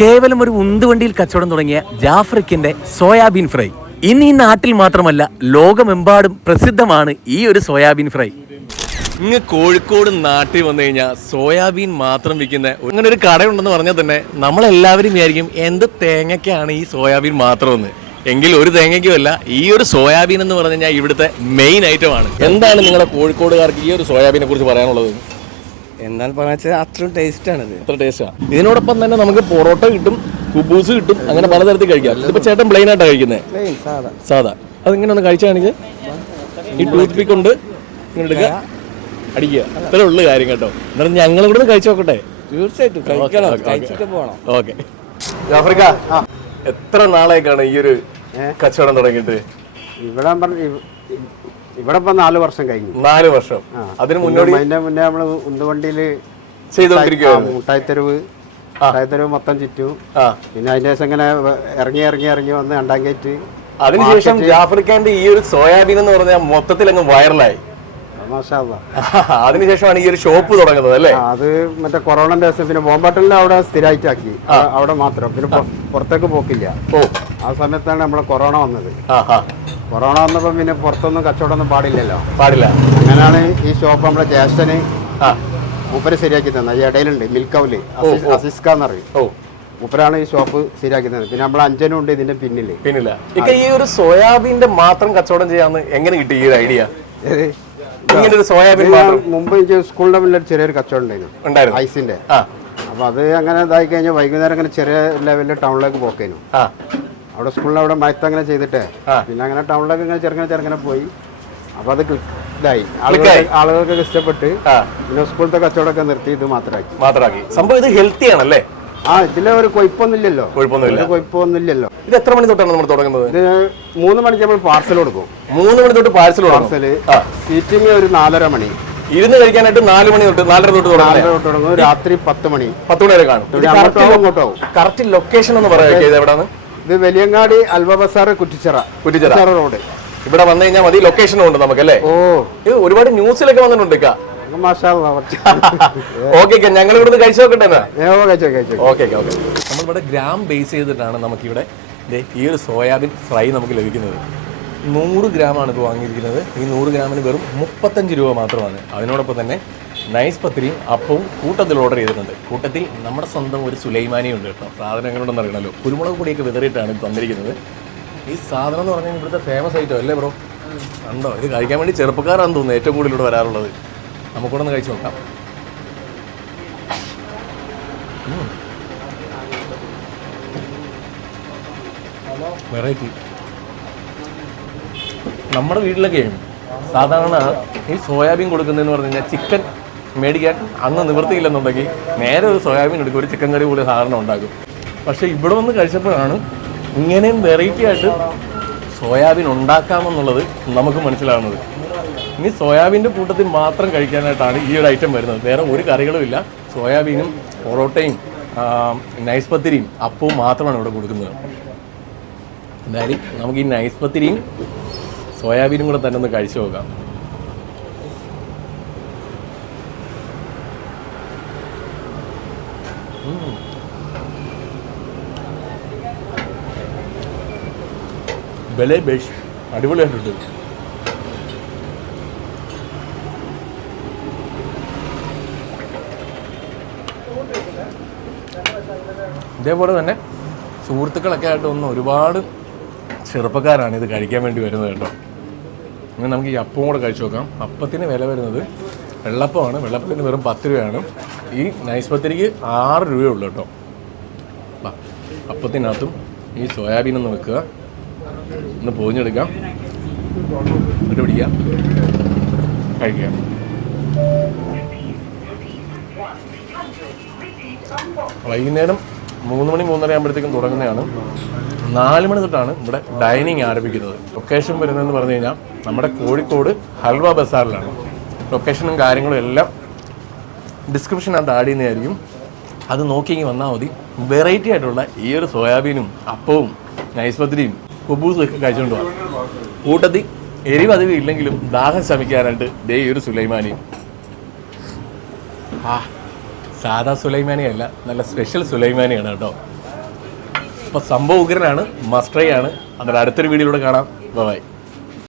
കേവലം ഒരു ഉന്തുവണ്ടിയിൽ കച്ചവടം തുടങ്ങിയ ജാഫ്രിക്കിന്റെ സോയാബീൻ ഫ്രൈ. ഇന്ന് ഈ നാട്ടിൽ മാത്രമല്ല ലോകമെമ്പാടും പ്രസിദ്ധമാണ് ഈ ഒരു സോയാബീൻ ഫ്രൈ. ഇങ്ങ് കോഴിക്കോട് നാട്ടിൽ വന്നു കഴിഞ്ഞാൽ സോയാബീൻ മാത്രം വിൽക്കുന്ന ഇങ്ങനെ ഒരു കടയുണ്ടെന്ന് പറഞ്ഞാൽ തന്നെ നമ്മളെല്ലാവരും വിചാരിക്കും എന്ത് തേങ്ങയ്ക്കാണ് ഈ സോയാബീൻ മാത്രമെന്ന്? എങ്കിൽ ഒരു തേങ്ങയ്ക്കും അല്ല ഈ ഒരു സോയാബീൻ എന്ന് പറഞ്ഞു കഴിഞ്ഞാൽ ഇവിടുത്തെ മെയിൻ ഐറ്റം ആണ്. എന്താണ് നിങ്ങളുടെ കോഴിക്കോടുകാർക്ക് ഈ ഒരു സോയാബീനെ കുറിച്ച് പറയാനുള്ളത്? എന്നാൽ പറഞ്ഞാൽ അത്രയും ടേസ്റ്റ് അത്ര എത്ര ടേസ്റ്റാ ഇതിനോടൊപ്പം തന്നെ നമുക്ക് പൊറോട്ട കിട്ടും കുബൂസ് കിട്ടും അങ്ങനെ പലതരത്തിൽ കഴിക്കാം. ഇതിപ്പോ ചേട്ടൻ പ്ലെയിൻ ആയിട്ടാണ് കഴിക്കുന്നത് പ്ലെയിൻ സാധാ. സാധാ. അതിങ്ങനെ ഒന്ന് കഴിച്ചാണെങ്കിൽ കാണിച്ച് ഈ ടൂത്ത് പിക്ക് കൊണ്ട് ഇങ്ങനെ എടുക്കുക അടിക്കുക. ഇത്രേ ഉള്ളു കാര്യം കേട്ടോ. എന്നാലും ഞങ്ങൾ ഇവിടെ നിന്ന് കഴിച്ചു നോക്കട്ടെ. തീർച്ചയായിട്ടും. കഴിക്കണം. Okay, okay. കഴിച്ചിട്ട് പോകണം ഓക്കെ. ജാഫ്രിക്ക എത്ര നാളേക്കാണ് ഈ ഒരു കച്ചവടം തുടങ്ങിയിട്ട്? ഇവിടെ പറഞ്ഞ ഇവിടെ ഇപ്പൊ നാല് വർഷം കഴിഞ്ഞു. നാല് വർഷം. അതിന് മുന്നോടി അതിന്റെ മുന്നേ നമ്മൾ ഉന്തുവണ്ടിയിൽ ചെയ്തുകൊണ്ടിരിക്കുകയായിരുന്നു. മുട്ടായിത്തെരുവ് മുട്ടായിത്തെരുവ് മൊത്തം ചുറ്റും. പിന്നെ അതിന്റെ ശേഷം ഇങ്ങനെ ഇറങ്ങി ഇറങ്ങി ഇറങ്ങി വന്ന് രണ്ടാം ഗേറ്റ് അതിനുശേഷം ജാഫ്രിക്കാന്റെ ഈ ഒരു സോയാബീൻ എന്ന് പറഞ്ഞാൽ മൊത്തത്തിൽ അങ്ങ് വൈറലായി. അതിനുശേഷമാണ് ഈ ഒരു ഷോപ്പ് തുടങ്ങുന്നത് അല്ലേ? അത് മറ്റേ കൊറോണന്റെ പിന്നെ ബോംബട്ടലിൽ അവിടെ സ്ഥിരമായിട്ടാക്കി അവിടെ മാത്രം. പിന്നെ പുറത്തേക്ക് പോക്കില്ല. ഓ. ആ സമയത്താണ് നമ്മളെ കൊറോണ വന്നത്. കൊറോണ വന്നപ്പോ പിന്നെ പുറത്തൊന്നും കച്ചവടം ഒന്നും പാടില്ലല്ലോ. പാടില്ല. അങ്ങനെയാണ് ഈ ഷോപ്പ് നമ്മളെ ജ്യേഷ്ഠന് മൂപ്പര് ശരിയാക്കി തന്നത്. ഈ ഇടയിലുണ്ട് മിൽക്കൗൽ. അസിസ്ക എന്ന് ഓ. മൂപ്പരാണ് ഈ ഷോപ്പ് ശരിയാക്കി തന്നത്. പിന്നെ നമ്മൾ അഞ്ചനും ഉണ്ട് ഇതിന്റെ പിന്നിൽ. പിന്നില്ല ഈ ഒരു സോയാബീന്റെ മാത്രം കച്ചവടം ചെയ്യാന്ന് എങ്ങനെ കിട്ടി ഈ ഒരു ഐഡിയ? ഇങ്ങനെ ഒരു സോയാബീൻ മാത്രം. മുമ്പ് എനിക്ക് സ്കൂളിന്റെ മുന്നിൽ ചെറിയൊരു കച്ചവടം ഉണ്ടായിരുന്നു. ഐസിന്റെ. അപ്പൊ അത് അങ്ങനെ ഇതായി കഴിഞ്ഞാൽ വൈകുന്നേരം അങ്ങനെ ചെറിയ ലെവലിൽ ടൗണിലേക്ക് പോക്കേനു. അവിടെ സ്കൂളിൽ അവിടെ മയത്ത് അങ്ങനെ ചെയ്തിട്ടേ പിന്നെ അങ്ങനെ ടൗണിലേക്ക് ഇങ്ങനെ ചെറുങ്ങനെ ചെറുങ്ങനെ പോയി. അപ്പൊ അത് ഇതായി. ആളുകൾ ആളുകൾക്ക് ഇഷ്ടപ്പെട്ട് പിന്നെ സ്കൂളത്തെ കച്ചവടമൊക്കെ നിർത്തി ഇത് മാത്രമാക്കി മാത്രമാക്കി സംഭവം ഇത് ഹെൽത്തി ആണല്ലേ? ആ ഇതിലെ ഒരു കൊയ്പ്പൊന്നുമില്ലല്ലോ. കുഴപ്പമൊന്നുമില്ല ഒരു കൊയ്പ്പൊന്നുമില്ലല്ലോ. ഇത് എത്ര മണി തൊട്ടാണ് നമ്മൾ തുടങ്ങുന്നത്? ഇത് മൂന്ന് മണിക്ക് നമ്മൾ പാർസൽ കൊടുക്കും. മൂന്ന് മണി തൊട്ട് പാർസൽ പാർസൽ പാർസൽ ആ. സീറ്റിംഗ് ഒരു നാലര മണി. ഇരുന്ന് കഴിക്കാനായിട്ട് നാല് മണി തൊട്ട് നാലര തൊട്ട് നാലര തൊട്ട് തുടങ്ങും. രാത്രി പത്ത് മണി. പത്ത് മണി വരെ കാണും. അങ്ങോട്ടോ അങ്ങോട്ടോ കറക്റ്റ് ലൊക്കേഷൻ ഒന്ന് പറയാം ഇത് എവിടാണ് ഇത് വലിയങ്ങാടി അൽവ ബസാർ കുറ്റിച്ചിറ. കുറ്റിച്ചിറ. റോഡ്. ഇവിടെ വന്നു കഴിഞ്ഞാൽ മതി ലൊക്കേഷനും ഉണ്ട് നമുക്ക് അല്ലേ? ഓ. ഇത് ഒരുപാട് ന്യൂസിലൊക്കെ വന്നിട്ടുണ്ട് ഇക്ക. ഓക്കെ ഞങ്ങൾ ഇവിടുന്ന് കഴിച്ചു നോക്കട്ടെ എന്നാ? ഏ കഴിച്ചോ കഴിച്ചോ ഓക്കെ ഓക്കെ നമ്മളിവിടെ ഗ്രാം ബേസ് ചെയ്തിട്ടാണ് നമുക്കിവിടെ ദേ ഈ ഒരു സോയാബീൻ ഫ്രൈ നമുക്ക് ലഭിക്കുന്നത്. നൂറ് ഗ്രാമാണ് ഇത് വാങ്ങിയിരിക്കുന്നത്. ഈ നൂറ് ഗ്രാമിന് വെറും മുപ്പത്തഞ്ച് രൂപ മാത്രമാണ്. അതിനോടൊപ്പം തന്നെ നൈസ് പത്തിരിയും അപ്പവും കൂട്ടത്തിൽ ഓർഡർ ചെയ്തിട്ടുണ്ട്. കൂട്ടത്തിൽ നമ്മുടെ സ്വന്തം ഒരു സുലൈമാനി ഉണ്ട് കേട്ടോ. സാധനങ്ങളുണ്ടെന്ന് അറിയണമല്ലോ. കുരുമുളക് പൊടിയൊക്കെ വിതറിയിട്ടാണ് ഇത് തന്നിരിക്കുന്നത്. ഈ സാധനം എന്ന് പറഞ്ഞാൽ ഇവിടുത്തെ ഫേമസ് ഐറ്റം അല്ലേ ബ്രോ ഉണ്ടോ ഇത് കഴിക്കാൻ വേണ്ടി ചെറുപ്പക്കാരാണെന്ന് തോന്നുന്നു. ഏറ്റവും കൂടുതൽ ഇവിടെ വരാറുള്ളത്. നമുക്കൂടെ ഒന്ന് കഴിച്ചു നോക്കാം. വെറൈറ്റി നമ്മുടെ വീട്ടിലൊക്കെ സാധാരണ ഈ സോയാബീൻ കൊടുക്കുന്നതെന്ന് പറഞ്ഞു കഴിഞ്ഞാൽ ചിക്കൻ മേടിക്കാൻ അന്ന് നിവൃത്തിയില്ലെന്നുണ്ടെങ്കിൽ നേരെ ഒരു സോയാബീൻ എടുക്കും ഒരു ചിക്കൻ കറി കൂടി സാധാരണ ഉണ്ടാക്കും. പക്ഷേ ഇവിടെ വന്ന് കഴിച്ചപ്പോഴാണ് ഇങ്ങനെയും വെറൈറ്റി ആയിട്ട് സോയാബീൻ ഉണ്ടാക്കാമെന്നുള്ളത് നമുക്ക് മനസ്സിലാവുന്നത്. ഇനി സോയാബീന്റെ കൂട്ടത്തിൽ മാത്രം കഴിക്കാനായിട്ടാണ് ഈ ഒരു ഐറ്റം വരുന്നത്. വേറെ ഒരു കറികളും ഇല്ല. സോയാബീനും പൊറോട്ടയും നൈസ് പത്തിരിയും അപ്പവും മാത്രമാണ് ഇവിടെ കൊടുക്കുന്നത്. എന്തായാലും നമുക്ക് ഈ നൈസ് പത്തിരിയും സോയാബീനും കൂടെ തന്നെ ഒന്ന് കഴിച്ചു നോക്കാം. ബലെ ബേഷ് അടിപൊളിയായിട്ടുണ്ട്. ഇതേപോലെ തന്നെ സുഹൃത്തുക്കളൊക്കെ ആയിട്ട് വന്ന് ഒരുപാട് ചെറുപ്പക്കാരാണ് ഇത് കഴിക്കാൻ വേണ്ടി വരുന്നത് കേട്ടോ. ഇനി നമുക്ക് ഈ അപ്പവും കൂടെ കഴിച്ചു നോക്കാം. അപ്പത്തിന് വില വരുന്നത് വെള്ളപ്പമാണ്. വെള്ളപ്പത്തിന് വെറും പത്ത് രൂപയാണ്. ഈ നൈസ് പത്തിരിക്ക് ആറ് രൂപയേ ഉള്ളൂ കേട്ടോ. അപ്പത്തിനകത്തും ഈ സോയാബീൻ ഒന്ന് വെക്കുക. ഒന്ന് പൊതിഞ്ഞെടുക്കാം. എന്നിട്ട് പിടിക്കാം കഴിക്കാം വൈകുന്നേരം മൂന്ന് മണി മൂന്നര ആകുമ്പോഴത്തേക്കും തുടങ്ങുന്നതാണ്. നാല് മണി തൊട്ടാണ് ഇവിടെ ഡൈനിങ് ആരംഭിക്കുന്നത്. ലൊക്കേഷൻ വരുന്നതെന്ന് പറഞ്ഞു കഴിഞ്ഞാൽ നമ്മുടെ കോഴിക്കോട് ഹൽവ ബസാറിലാണ്. ലൊക്കേഷനും കാര്യങ്ങളും എല്ലാം ഡിസ്ക്രിപ്ഷനകത്ത് ആഡ് ചെയ്യുന്നതായിരിക്കും അത് നോക്കി വന്നാൽ മതി. വെറൈറ്റി ആയിട്ടുള്ള ഈ ഒരു സോയാബീനും അപ്പവും നൈസ്പത്രിയും കുബൂസും ഒക്കെ കഴിച്ചുകൊണ്ട് പോകാം കൂട്ടത്തിൽ എരിവ് അധികം ഇല്ലെങ്കിലും ദാഹം ശമിക്കാനായിട്ട് ദേ ഈ ഒരു സുലൈമാനിയും ആ. സാധാ സുലൈമാനിയല്ല നല്ല സ്പെഷ്യൽ സുലൈമാനിയാണ് കേട്ടോ. അപ്പോൾ സംഭവ ഉഗ്രനാണ് മസ്റ്റൈ ആണ് അതിന്റെ അടുത്തൊരു വീഡിയോയിലൂടെ കാണാം. ബൈ